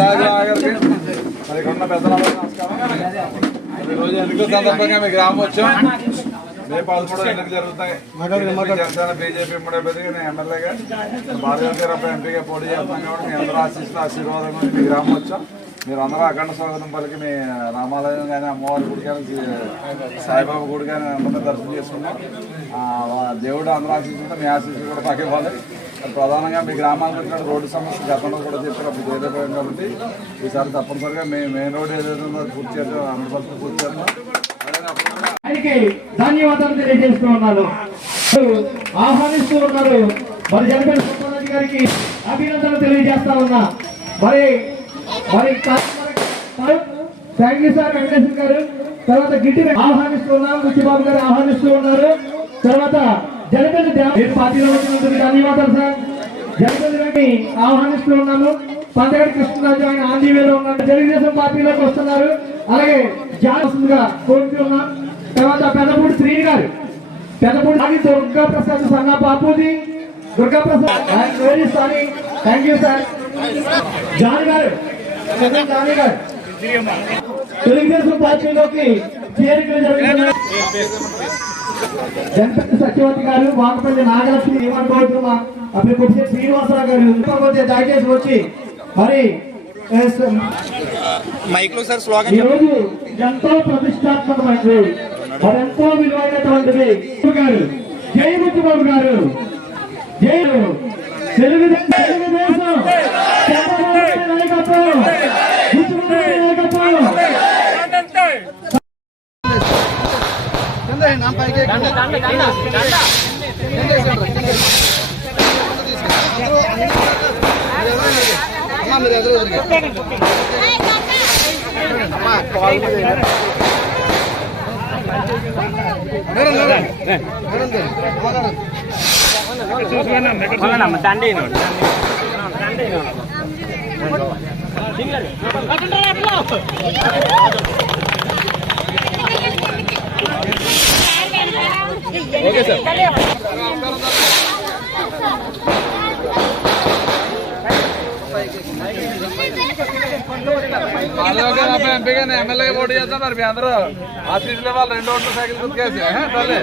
గారికి ఎన్నికల సందర్భంగా మీ గ్రామం వచ్చాం రేపు కూడా ఎన్నికలు జరుగుతాయి జనసేన బీజేపీ మూడు అభ్యర్థిగా నేను ఎమ్మెల్యేగా భారతీయ గారు ఎంపీగా పోటీ చేస్తాం కాబట్టి మీ అందరూ ఆశిస్తున్న ఆశీర్వాదం మీ గ్రామం వచ్చాం మీరు అందరూ అఖండ స్వాగతం పలికి మీ రామాలయం కానీ అమ్మవారి గుడి కానీ సాయిబాబా గుడి కానీ అందరినీ దర్శనం చేసుకున్నాం దేవుడు అందరూ ఆశిస్తుంటే మీ ఆశీస్సులు కూడా మాకు ఇవ్వాలి. ప్రధానంగా మీ గ్రామాలకు రోడ్డు సమస్య గతంలో కూడా చెప్పారు అప్పుడు చేయలేకపోయాం కాబట్టి ఈసారి తప్పనిసరిగా మేము మెయిన్ రోడ్ ఏదైతే ఉందో పూర్తి చేద్దాం హండ్రెడ్ పర్సెంట్ పూర్తి చేద్దాం. ధన్యవాదాలు తెలియజేస్తూ ఉన్నాను. ఆహ్వానిస్తూ ఉన్నారు. మరి జనపేట సుబ్బారెడ్డి గారికి అభినందనలు తెలియజేస్తా ఉన్నా. మరి మరి థ్యాంక్ యూ సార్ వెంకటేశ్వర గారు తర్వాత గిట్టి ఆహ్వానిస్తూ ఉన్నాం గారు ఆహ్వానిస్తూ ఉన్నారు. తర్వాత జనపల్లి మీరు పార్టీలో వచ్చినందుకు ధన్యవాదాలు సార్. జనపల్లి ఆహ్వానిస్తూ ఉన్నాము. పంతగడి కృష్ణరాజు ఆయన ఆంధీవేలో ఉన్నారు తెలుగుదేశం పార్టీలోకి వస్తున్నారు. అలాగే జాగ్రత్తగా కోరుతున్నాం తర్వాత పెద్దపూడి శ్రీని గారు. Peddapudi Durga Prasad Sanna Bapuji. Durga Prasad very sorry. Thank you sir. John గారు. జాని గారు. తెలుగుదేశం పార్టీలోకి చేరికలు జరుగుతున్నాయి జనపతి సత్యవతి గారు వాకపల్లి నాగలక్ష్మి ఏమనుకోవద్దు అప్పుడు కొట్టే శ్రీనివాసరావు గారు దయచేసి వచ్చి మరి ఏ, స- మైక్లో సార్ స్లోగన్ ఈ రోజు ఎంతో ప్రతిష్టాత్మకమైనది మరి ఎంతో విలువైనటువంటిది. గారు జై ముత్తుబాబు గారు జై தண்டையினோட అబ్బాయి ఎంపీగా నేను ఎమ్మెల్యేగా పోటీ చేస్తాను మరి మీ అందరూ ఆశీస్సులు ఇవ్వాలి రెండు ఓట్లు సైకిల్ గుర్తుకేసి హే, తల్లి.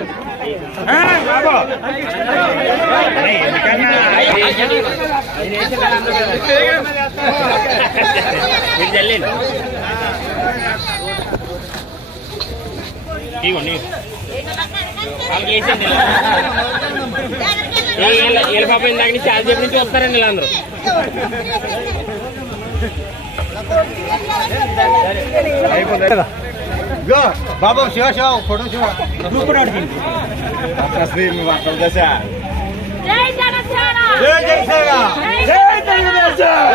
ఇగోండి వాళ్ళకి వేసేయండి వీళ్ళ పాప ఇందాక నుంచి చాలా సేపు నుంచి వస్తారండి వీళ్ళందరూ బాబా శివ శివ ఫోటో శివ. జై జనసేన! జై జనసేన! జై తెలుగుదేశం